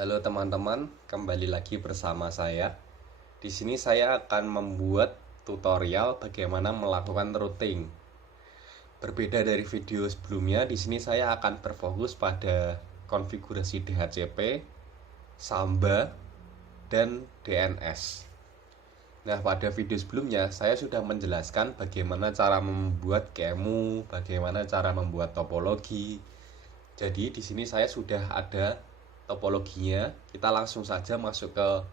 Halo teman-teman, kembali lagi bersama saya. Di sini saya akan membuat tutorial bagaimana melakukan routing. Berbeda dari video sebelumnya, di sini saya akan berfokus pada konfigurasi DHCP, Samba, dan DNS. Nah, pada video sebelumnya saya sudah menjelaskan bagaimana cara membuat QEMU, bagaimana cara membuat topologi. Jadi di sini saya sudah ada topologinya. Kita langsung saja masuk ke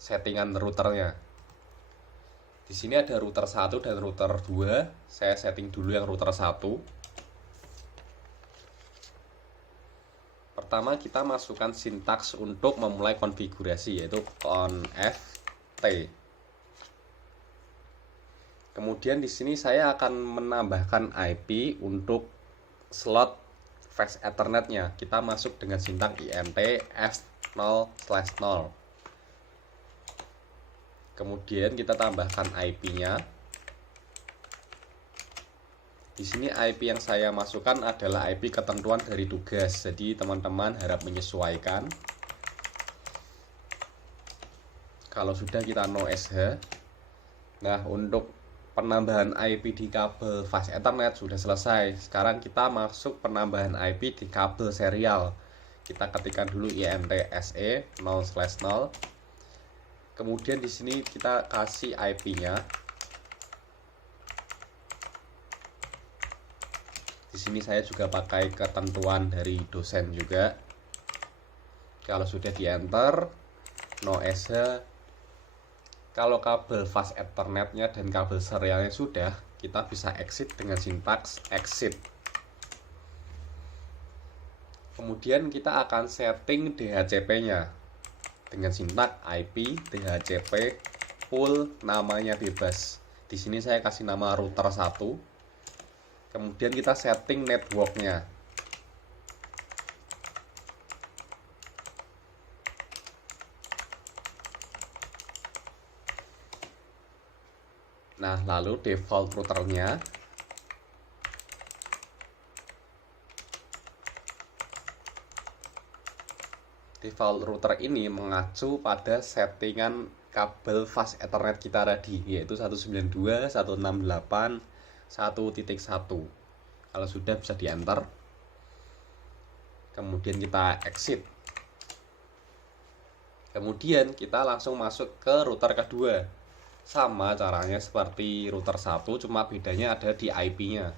settingan routernya. Di sini ada router 1 dan router 2. Saya setting dulu yang router 1. Pertama kita masukkan sintaks untuk memulai konfigurasi, yaitu conft. Kemudian di sini saya akan menambahkan IP untuk slot fast ethernetnya. Kita masuk dengan sintaks int f0/0. Kemudian kita tambahkan IP-nya. Di sini IP yang saya masukkan adalah IP ketentuan dari tugas. Jadi teman-teman harap menyesuaikan. Kalau sudah kita no sh. Nah, untuk penambahan IP di kabel fast ethernet sudah selesai. Sekarang kita masuk penambahan IP di kabel serial. Kita ketikkan dulu int se 0/0. Kemudian di sini kita kasih IP-nya. Di sini saya juga pakai ketentuan dari dosen juga. Kalau sudah di enter, no sh. Kalau kabel fast ethernetnya dan kabel serialnya sudah, kita bisa exit dengan sintaks exit. Kemudian kita akan setting DHCP-nya dengan sintaks IP DHCP full, namanya bebas. Di sini saya kasih nama router 1. Kemudian kita setting networknya. Nah, lalu default routernya. Default router ini mengacu pada settingan kabel fast ethernet kita tadi, yaitu 192.168.1.1. Kalau sudah bisa di enter. Kemudian kita exit. Kemudian kita langsung masuk ke router kedua. Sama caranya seperti router 1, cuma bedanya ada di IP-nya.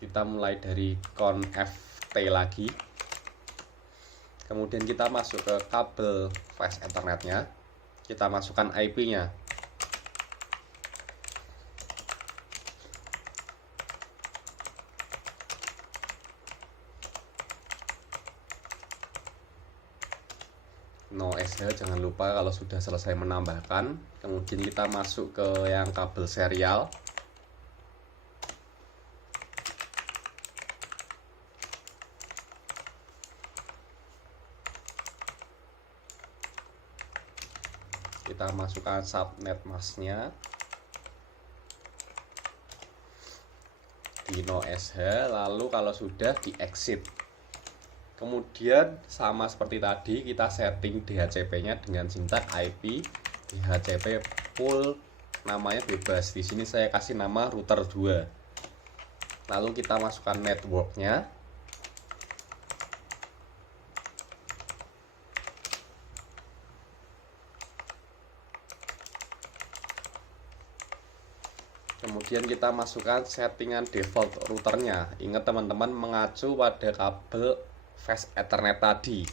Kita mulai dari conft lagi. Kemudian kita masuk ke kabel fast ethernetnya. Kita masukkan IP-nya. No sh, jangan lupa kalau sudah selesai menambahkan. Kemudian kita masuk ke yang kabel serial. Kita masukkan subnet masknya di no sh, lalu kalau sudah di exit. Kemudian sama seperti tadi, kita setting DHCP-nya dengan sintaks IP DHCP full, namanya bebas. Di sini saya kasih nama router 2. Lalu kita masukkan networknya. Kemudian kita masukkan settingan default routernya. Ingat teman-teman, mengacu pada kabel fast ethernet tadi.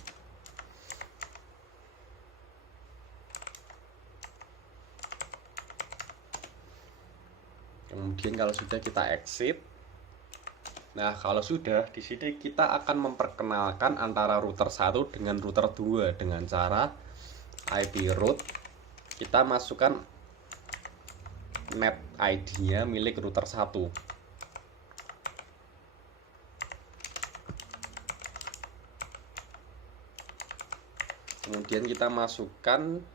Kemudian kalau sudah kita exit. Nah, kalau sudah, di sini kita akan memperkenalkan antara router 1 dengan router 2 dengan cara IP root. Kita masukkan net ID-nya milik router 1. Kemudian kita masukkan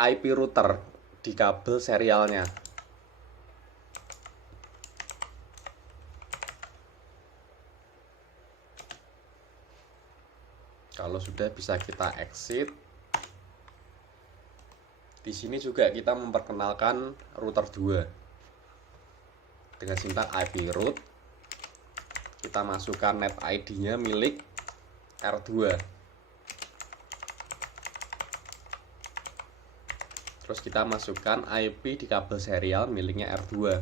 IP router di kabel serialnya. Kalau sudah bisa kita exit. Di sini juga kita memperkenalkan router 2 dengan sintak IP root. Kita masukkan net ID-nya milik R2. Terus kita masukkan IP di kabel serial miliknya R2.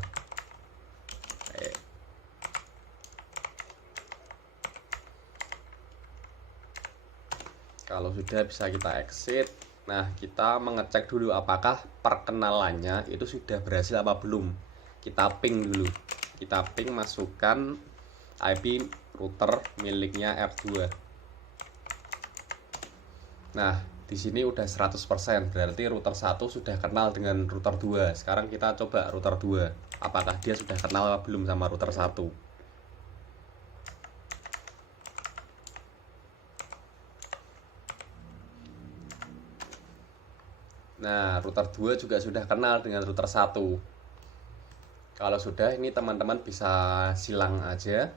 Kalau sudah bisa kita exit. Nah, kita mengecek dulu apakah perkenalannya itu sudah berhasil apa belum. Kita ping dulu. Kita ping masukkan IP router miliknya R2. Nah, di sini udah 100%, berarti router 1 sudah kenal dengan router 2. Sekarang kita coba router 2. Apakah dia sudah kenal apa belum sama router 1. Nah, router 2 juga sudah kenal dengan router 1. Kalau sudah, ini teman-teman bisa silang aja.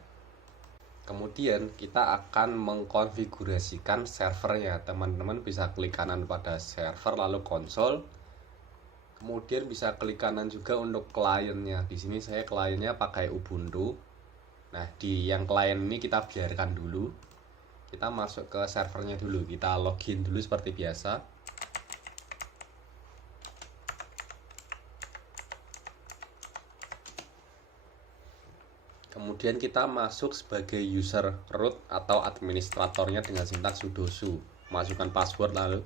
Kemudian kita akan mengkonfigurasikan servernya. Teman-teman bisa klik kanan pada server lalu konsol. Kemudian bisa klik kanan juga untuk kliennya. Di sini saya kliennya pakai Ubuntu. Nah, di yang klien ini kita biarkan dulu. Kita masuk ke servernya dulu. Kita login dulu seperti biasa. Kemudian kita masuk sebagai user root atau administratornya dengan sintak sudo su. Masukkan password lalu.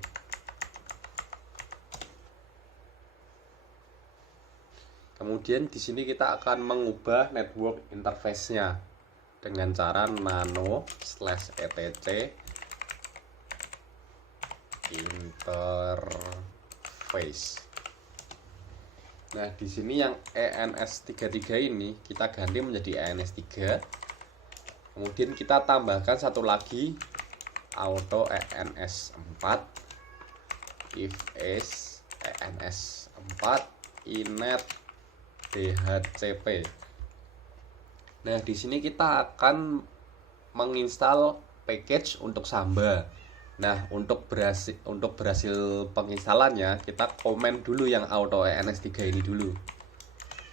Kemudian di sini kita akan mengubah network interface-nya dengan cara nano/etc interface. Nah, di sini yang ENS33 ini kita ganti menjadi ENS3. Kemudian kita tambahkan satu lagi auto ENS4 if is ENS4 inet DHCP. Nah, di sini kita akan menginstal package untuk Samba. Nah, untuk berhasil penginstalannya, kita komen dulu yang auto ENS3 ini dulu.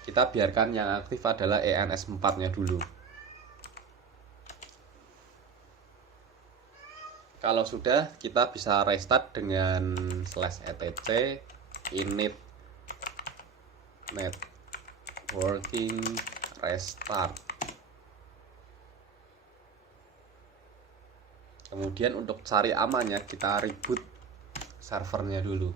Kita biarkan yang aktif adalah ENS4-nya dulu. Kalau sudah, kita bisa restart dengan /etc init networking restart. Kemudian untuk cari amannya kita reboot servernya dulu.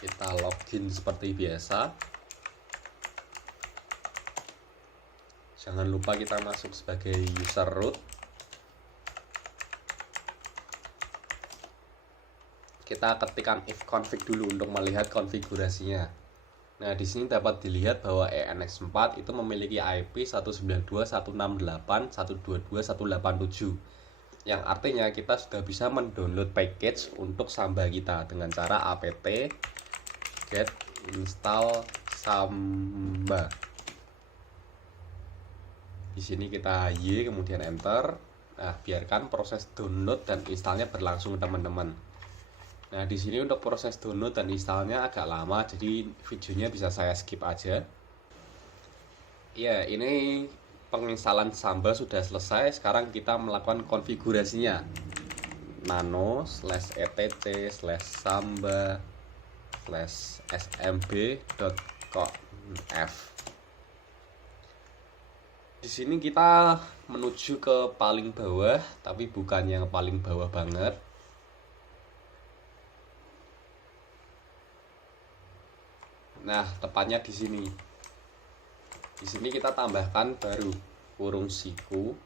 Kita login seperti biasa. Jangan lupa kita masuk sebagai user root. Kita ketikkan ifconfig dulu untuk melihat konfigurasinya. Nah, di sini dapat dilihat bahwa ENS4 itu memiliki IP 192.168.122.187. Yang artinya kita sudah bisa mendownload package untuk Samba kita dengan cara apt get install Samba. Di sini kita Y kemudian enter. Nah, biarkan proses download dan installnya berlangsung teman-teman. Nah, di sini untuk proses download dan installnya agak lama, jadi videonya bisa saya skip aja. Ya, ini penginstalan Samba sudah selesai. Sekarang kita melakukan konfigurasinya. nano/etc/samba/smb.conf. Di sini kita menuju ke paling bawah, tapi bukan yang paling bawah banget. Nah, tepatnya di sini. Di sini kita tambahkan baru kurung siku,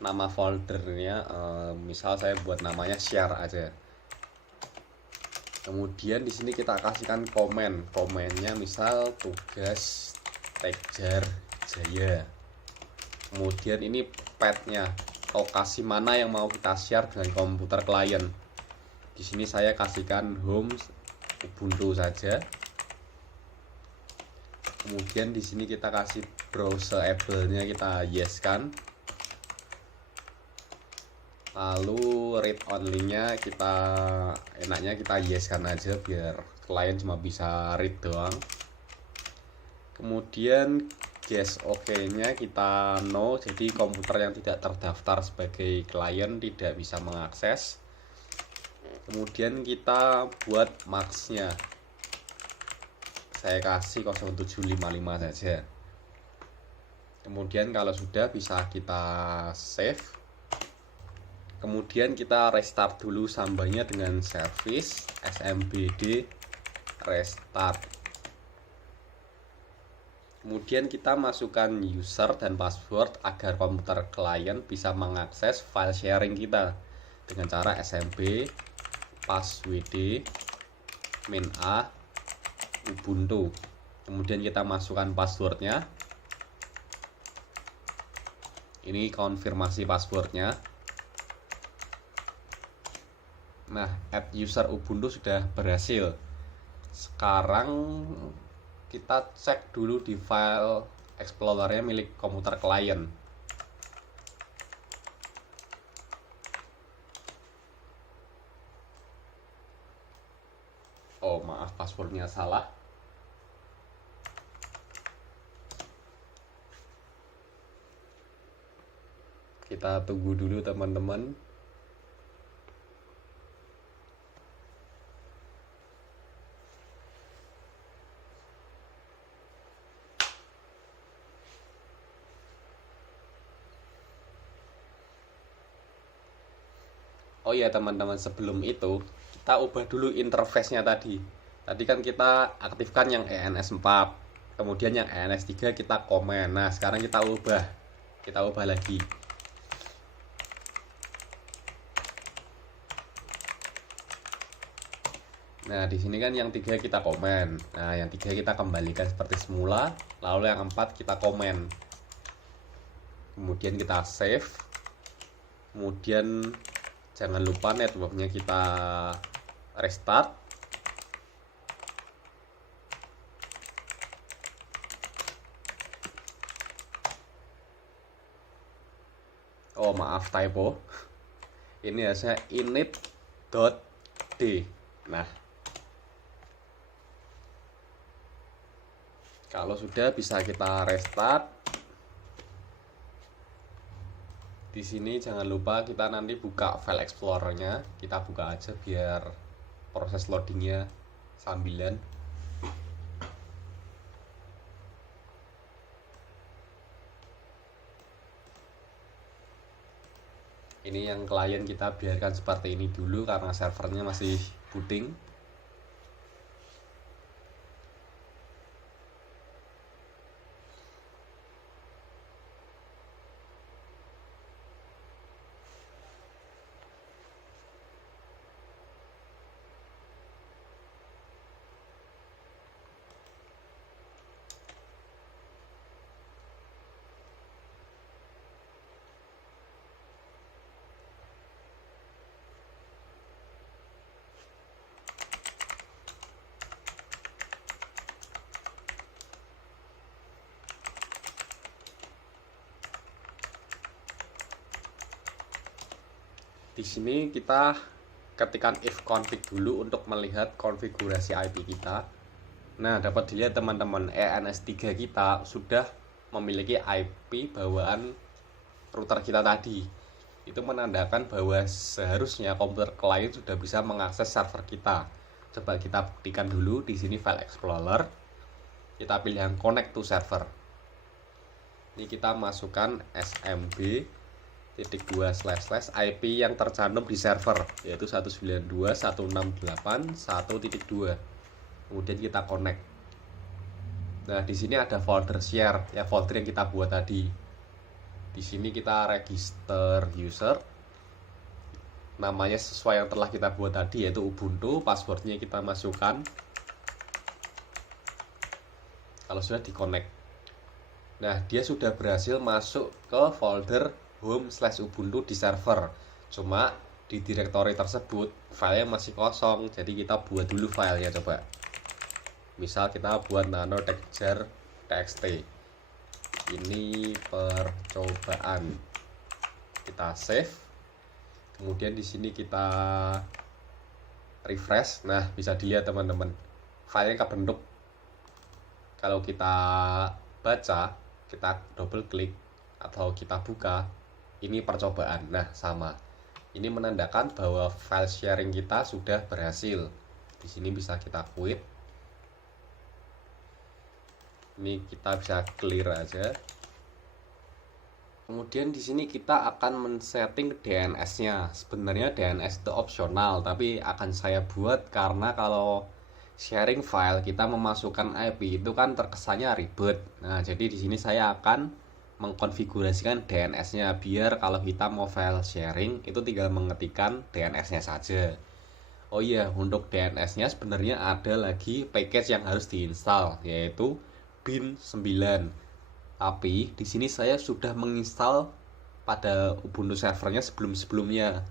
nama foldernya misal saya buat namanya share aja. Kemudian di sini kita kasihkan komennya misal tugas Tejar Jaya. Kemudian ini pathnya, lokasi mana yang mau kita share dengan komputer klien. Di sini saya kasihkan home Ubuntu saja. Kemudian di sini kita kasih browsable-nya, kita yes kan. Lalu read only-nya enaknya kita yes kan aja biar klien cuma bisa read doang. Kemudian guess OK-nya kita no, jadi komputer yang tidak terdaftar sebagai klien tidak bisa mengakses. Kemudian kita buat max-nya, saya kasih 0755 saja. Kemudian kalau sudah bisa kita save. Kemudian kita restart dulu sambangnya dengan service smbd restart. Kemudian kita masukkan user dan password agar komputer klien bisa mengakses file sharing kita dengan cara smb passwd min a ubuntu. Kemudian kita masukkan passwordnya. Ini konfirmasi passwordnya. Nah, add user Ubuntu sudah berhasil. Sekarang kita cek dulu di file Explorer-nya milik komputer klien. Oh, maaf, passwordnya salah. Kita tunggu dulu teman-teman. Oh ya teman-teman, sebelum itu kita ubah dulu interface-nya tadi. Tadi kan kita aktifkan yang ENS4, kemudian yang ENS3 kita komen. Nah, sekarang kita ubah lagi. Nah, di sini kan yang 3 kita komen. Nah, yang 3 kita kembalikan seperti semula, lalu yang 4 kita komen. Kemudian kita save. Kemudian jangan lupa networknya kita restart. Oh maaf, typo. Ini harusnya init.d. Nah, kalau sudah bisa kita restart. Di sini jangan lupa kita nanti buka file explorer-nya, kita buka aja biar proses loadingnya sambilan. Ini yang klien kita biarkan seperti ini dulu karena servernya masih booting. Di sini kita ketikkan ifconfig dulu untuk melihat konfigurasi IP kita. Nah, dapat dilihat teman-teman, ENS3 kita sudah memiliki IP bawaan router kita tadi. Itu menandakan bahwa seharusnya komputer klien sudah bisa mengakses server kita. Coba kita buktikan dulu. Di sini file explorer, kita pilih yang connect to server. Ini kita masukkan smb .2// IP yang tercantum di server, yaitu 192.168.1.2. Kemudian kita connect. Nah, di sini ada folder share, ya folder yang kita buat tadi. Di sini kita register user. Namanya sesuai yang telah kita buat tadi, yaitu Ubuntu. Passwordnya kita masukkan. Kalau sudah di-connect. Nah, dia sudah berhasil masuk ke folder home/ubuntu di server. Cuma di direktori tersebut filenya masih kosong, jadi kita buat dulu filenya coba. Misal kita buat nano-texture txt. Ini percobaan. Kita save. Kemudian di sini kita refresh. Nah, bisa dilihat teman-teman, filenya kebentuk. Kalau kita baca, kita double klik atau kita buka, ini percobaan. Nah, sama. Ini menandakan bahwa file sharing kita sudah berhasil. Di sini bisa kita quit. Ini kita bisa clear aja. Kemudian di sini kita akan men-setting DNS-nya. Sebenarnya DNS itu opsional, tapi akan saya buat karena kalau sharing file kita memasukkan IP itu kan terkesannya ribet. Nah, jadi di sini saya akan mengkonfigurasikan DNS-nya biar kalau kita mau file sharing itu tinggal mengetikkan DNS-nya saja. Oh iya, untuk DNS-nya sebenarnya ada lagi package yang harus diinstal, yaitu bin 9. Tapi di sini saya sudah menginstal pada Ubuntu servernya sebelum-sebelumnya.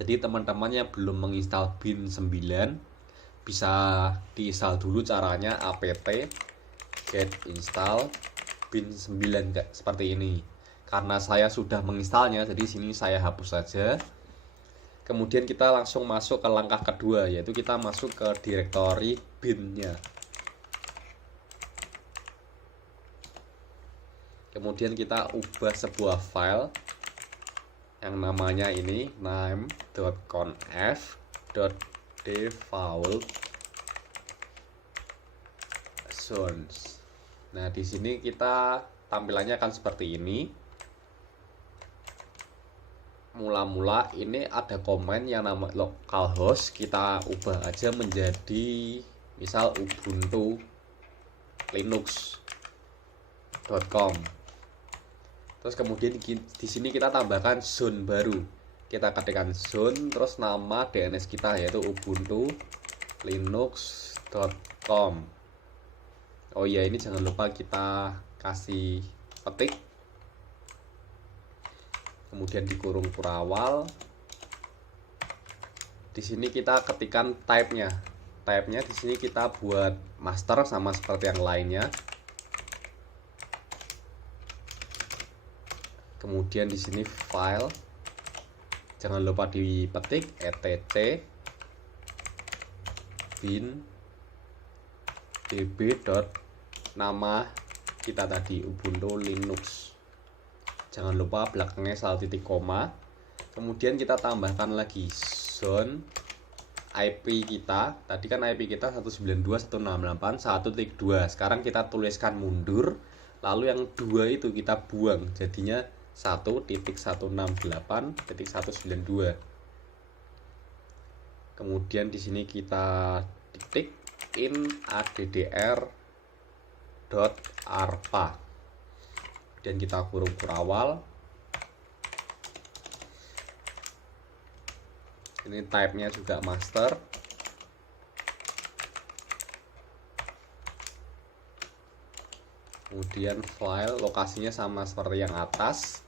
Jadi teman-teman yang belum menginstal bin 9 bisa diinstal dulu. Caranya apt get install bin 9 seperti ini. Karena saya sudah menginstalnya, jadi sini saya hapus saja. Kemudian kita langsung masuk ke langkah kedua, yaitu kita masuk ke direktori bin-nya. Kemudian kita ubah sebuah file yang namanya ini name.conf.default zones. Nah, di sini kita tampilannya akan seperti ini. Mula-mula ini ada komen yang nama localhost, kita ubah aja menjadi misal ubuntu linux.com. Terus kemudian di sini kita tambahkan zone baru. Kita ketikkan zone terus nama DNS kita yaitu ubuntu linux.com. Oh iya, ini jangan lupa kita kasih petik. Kemudian di kurung kurawal. Di sini kita ketikkan type-nya. Type-nya di sini kita buat master sama seperti yang lainnya. Kemudian di sini file. Jangan lupa dipetik etc bin db. Nama kita tadi Ubuntu Linux. Jangan lupa belakangnya selalu titik koma. Kemudian kita tambahkan lagi zone. IP kita tadi kan IP kita 192.168.1.2. Sekarang kita tuliskan mundur, lalu yang 2 itu kita buang, jadinya 1.168.192. Kemudian di sini kita titik in addr.arpa dan kita kurung kurawal. Ini type-nya juga master. Kemudian file lokasinya sama seperti yang atas,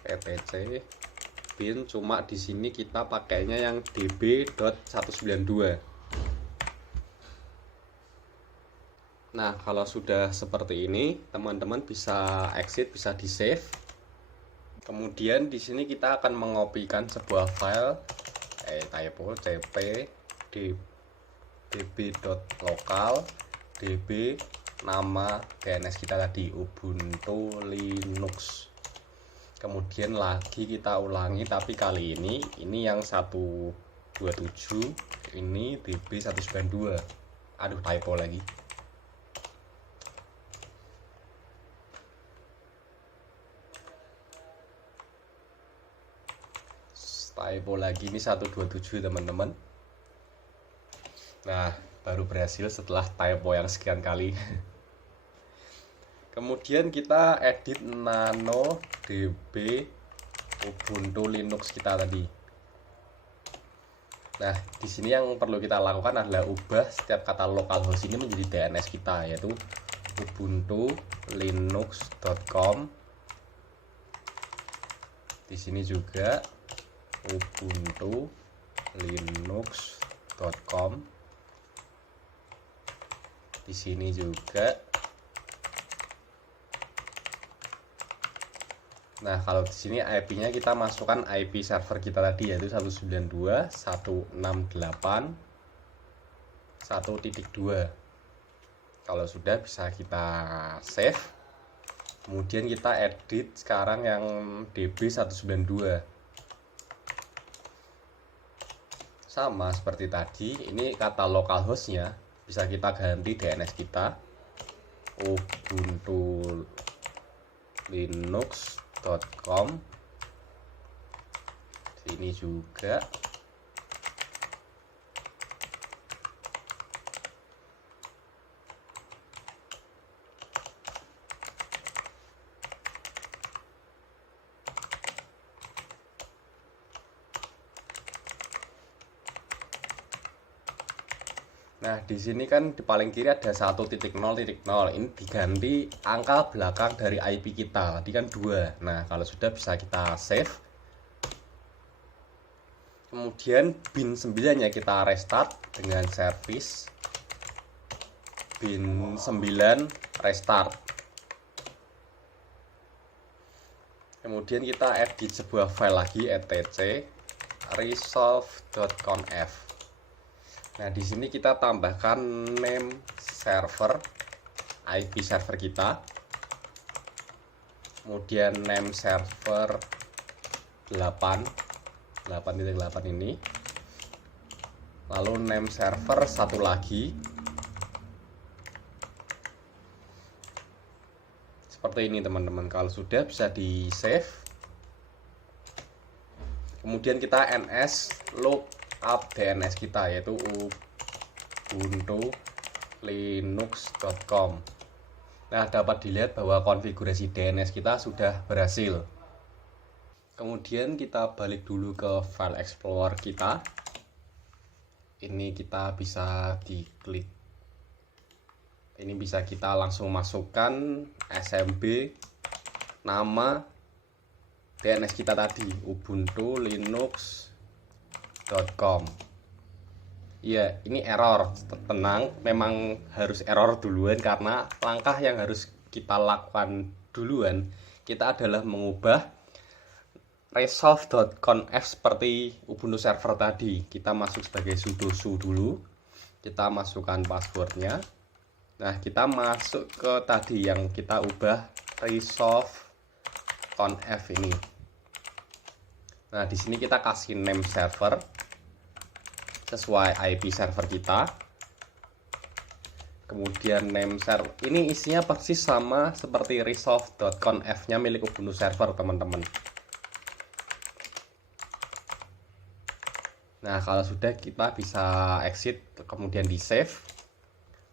etc bin, cuma di sini kita pakainya yang db.192. Nah, kalau sudah seperti ini, teman-teman bisa exit, bisa di save. Kemudian di sini kita akan mengopikan sebuah file typo cp db.local db nama DNS kita tadi Ubuntu Linux. Kemudian lagi kita ulangi, tapi kali ini yang 127, ini db192. Aduh, typo lagi. Typo lagi, ini 127 teman-teman. Nah, baru berhasil setelah typo yang sekian kali. Kemudian kita edit nano db Ubuntu Linux kita tadi. Nah, di sini yang perlu kita lakukan adalah ubah setiap kata localhost ini menjadi DNS kita, yaitu ubuntulinux.com. Di sini juga ubuntulinux.com. Di sini juga. Nah, kalau di sini IP-nya kita masukkan IP server kita tadi, yaitu 192.168.1.2. Kalau sudah, bisa kita save. Kemudian kita edit sekarang yang DB192. Sama seperti tadi, ini kata localhost-nya bisa kita ganti DNS kita ubuntulinux.com. Sini juga. Nah, di sini kan di paling kiri ada 1.0.0. Ini diganti angka belakang dari IP kita. Tadi kan 2. Nah, kalau sudah bisa kita save. Kemudian bin 9-nya kita restart dengan service bin 9 restart. Kemudian kita edit sebuah file lagi, etc resolve.conf. Nah, di sini kita tambahkan name server, IP server kita. Kemudian name server 8.8 ini. Lalu name server satu lagi. Seperti ini teman-teman. Kalau sudah bisa di save. Kemudian kita ns lookup DNS kita, yaitu ubuntulinux.com. Nah, dapat dilihat bahwa konfigurasi DNS kita sudah berhasil. Kemudian kita balik dulu ke file explorer kita. Ini kita bisa diklik. Ini bisa kita langsung masukkan SMB nama DNS kita tadi, ubuntulinux.com. Ya, ini error. Tenang, memang harus error duluan karena langkah yang harus kita lakukan duluan kita adalah mengubah resolve.conf seperti Ubuntu server tadi. Kita masuk sebagai sudo dulu. Kita masukkan passwordnya. Nah, kita masuk ke tadi yang kita ubah resolve.conf ini. Nah, di sini kita kasih name server sesuai IP server kita. Kemudian name server ini isinya persis sama seperti resolve.conf-nya milik Ubuntu server, teman-teman. Nah, kalau sudah kita bisa exit, kemudian di save.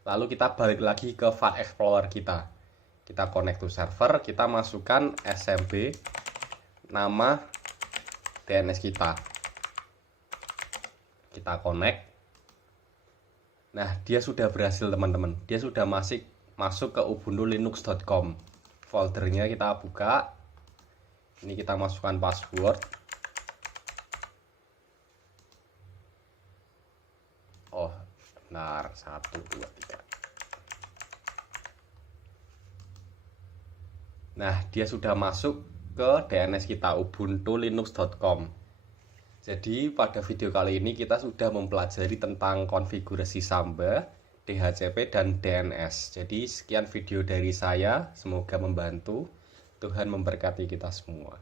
Lalu kita balik lagi ke file explorer kita. Kita connect to server, kita masukkan SMB nama DNS kita. Kita connect. Nah, dia sudah berhasil, teman-teman. Dia sudah masuk ke ubuntulinux.com. Foldernya kita buka. Ini kita masukkan password. Oh, benar. 1, 2, 3. Nah, dia sudah masuk ke DNS kita, ubuntulinux.com. Jadi pada video kali ini kita sudah mempelajari tentang konfigurasi Samba, DHCP, dan DNS. Jadi sekian video dari saya, semoga membantu. Tuhan memberkati kita semua.